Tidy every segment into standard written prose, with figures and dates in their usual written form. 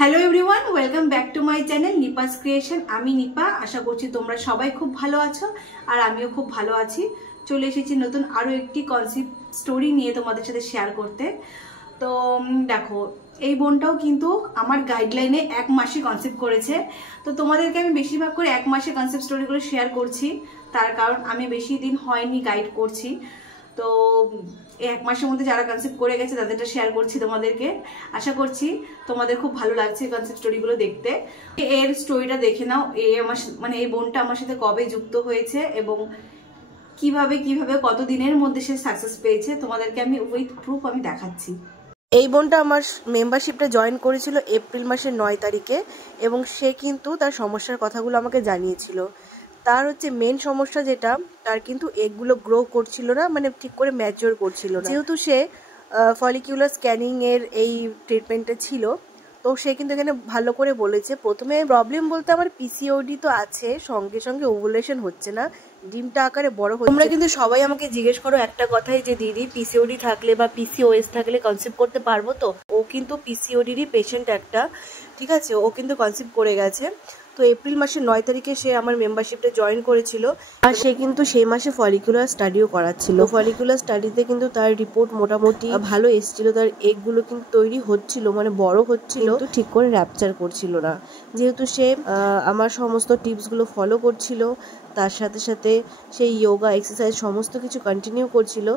Hello everyone, welcome back to my channel নিপাস creation. আমি নিপা। আশা করছি তোমরা সবাই খুব ভালো আছো আর আমিও খুব ভালো আছি। চলে এসেছি নতুন আরও একটি কনসেপ্ট স্টোরি নিয়ে তোমাদের সাথে শেয়ার করতে। তো দেখো, এই বোনটাও কিন্তু আমার গাইডলাইনে 1 মাসে কনসেপ্ট করেছে। তো তোমাদেরকে আমি বেশিরভাগ করে 1 মাসে কনসেপ্ট স্টোরিগুলো শেয়ার করছি, তার কারণ আমি বেশি দিন হয়নি গাইড করছি। তো 1 মাসের মধ্যে যারা কনসেপ্ট করে গেছে তাদেরটা শেয়ার করছি তোমাদেরকে। আশা করছি তোমাদের খুব ভালো লাগছে কনসেপ্ট স্টোরিগুলো দেখতে। এর স্টোরিটা দেখে নাও। এই বোনটা আমার সাথে কবে যুক্ত হয়েছে এবং কিভাবে কত দিনের মধ্যে সে সাকসেস পেয়েছে, তোমাদেরকে আমি উইথ প্রুফ আমি দেখাচ্ছি। এই বোনটা আমার মেম্বারশিপটা জয়েন করেছিল এপ্রিল মাসের 9 তারিখে এবং সে কিন্তু তার সমস্যার কথাগুলো আমাকে জানিয়েছিল। তার হচ্ছে মেন সমস্যা যেটা, তার কিন্তু এগুলো গ্রো করছিল না, মানে ঠিক করে ম্যাচিওর করছিল না। যেহেতু সে ফলিকিউলার স্ক্যানিং এর এই ট্রিটমেন্টে ছিল, তো সে কিন্তু এখানে ভালো করে বলেছে। প্রথমে প্রবলেম বলতে আমার পিসিওডি তো আছে, সঙ্গে সঙ্গে ওভুলেশন হচ্ছে না, ডিমটা আকারে বড় হচ্ছে। তোমরা কিন্তু সবাই আমাকে জিজ্ঞেস করো একটা কথাই যে দিদি পিসিওডি থাকলে বা পিসিওএস থাকলে কনসেপ্ট করতে পারবো তো? ও কিন্তু পিসিওডিরই পেশেন্ট একটা, ঠিক আছে? ও কিন্তু কনসেপ্ট করে গেছে। তো এপ্রিল মাসের 9 তারিখে সে আমার মেম্বারশিপটা জয়েন করেছিল আর সে কিন্তু সেই মাসে ফলিকুলার স্টাডিও করাচ্ছিল। ফলিকুলার স্টাডিতে কিন্তু তার রিপোর্ট মোটামুটি ভালো এসেছিল। তার এগগুলো কিন্তু তৈরি হচ্ছিল, মানে বড় হচ্ছিল, তো ঠিক করে র্যাপচার করছিল না। যেহেতু সে আমার সমস্ত টিপসগুলো ফলো করছিল, তার সাথে সাথে সেই যোগা এক্সারসাইজ সমস্ত কিছু কন্টিনিউ করছিল,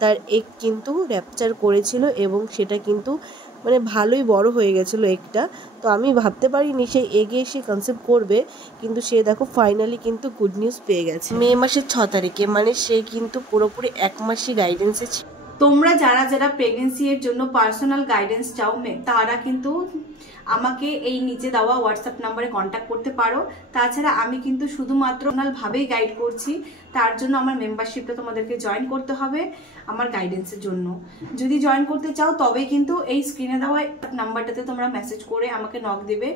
তার এগ কিন্তু র্যাপচার করেছিল এবং সেটা কিন্তু মানে ভালোই বড় হয়ে গেছিলো এগটা। তো আমি ভাবতে পারিনি সেই এগে সে কনসেপ্ট করবে, কিন্তু সে দেখো ফাইনালি কিন্তু গুড নিউজ পেয়ে গেছে মে মাসের 6 তারিখে। মানে সে কিন্তু পুরোপুরি 1 মাসই গাইডেন্সে ছিল। তোমরা যারা প্রেগনেন্সি এর জন্য পার্সোনাল গাইডেন্স চাও, তারা কিন্তু আমাকে এই নিচে দেওয়া হোয়াটসঅ্যাপ নাম্বারে কন্ট্যাক্ট করতে পারো। তাছাড়া আমি কিন্তু শুধুমাত্র ভাবেই গাইড করছি, তার জন্য আমার মেম্বারশিপটা তোমাদেরকে জয়েন করতে হবে আমার গাইডেন্সের জন্য। যদি জয়েন করতে চাও তবে কিন্তু এই স্ক্রিনে দেওয়া নাম্বারটাতে তোমরা মেসেজ করে আমাকে নক দেবে।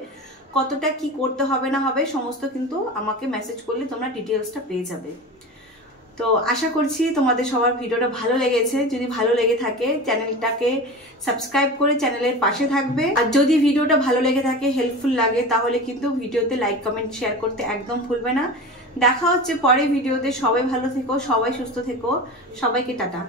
কতটা কি করতে হবে না হবে সমস্ত কিন্তু আমাকে মেসেজ করলে তোমরা ডিটেলসটা পেয়ে যাবে। তো আশা করছি তোমাদের সবার ভিডিওটা ভালো লেগেছে। যদি ভালো লেগে থাকে চ্যানেলটাকে সাবস্ক্রাইব করে চ্যানেলের পাশে থাকবে। আর যদি ভিডিওটা ভালো লেগে থাকে, হেল্পফুল লাগে, তাহলে কিন্তু ভিডিওতে লাইক কমেন্ট শেয়ার করতে একদম ভুলবে না। দেখা হচ্ছে পরে ভিডিওতে। সবাই ভালো থেকো, সবাই সুস্থ থেকো, সবাইকে টাটা।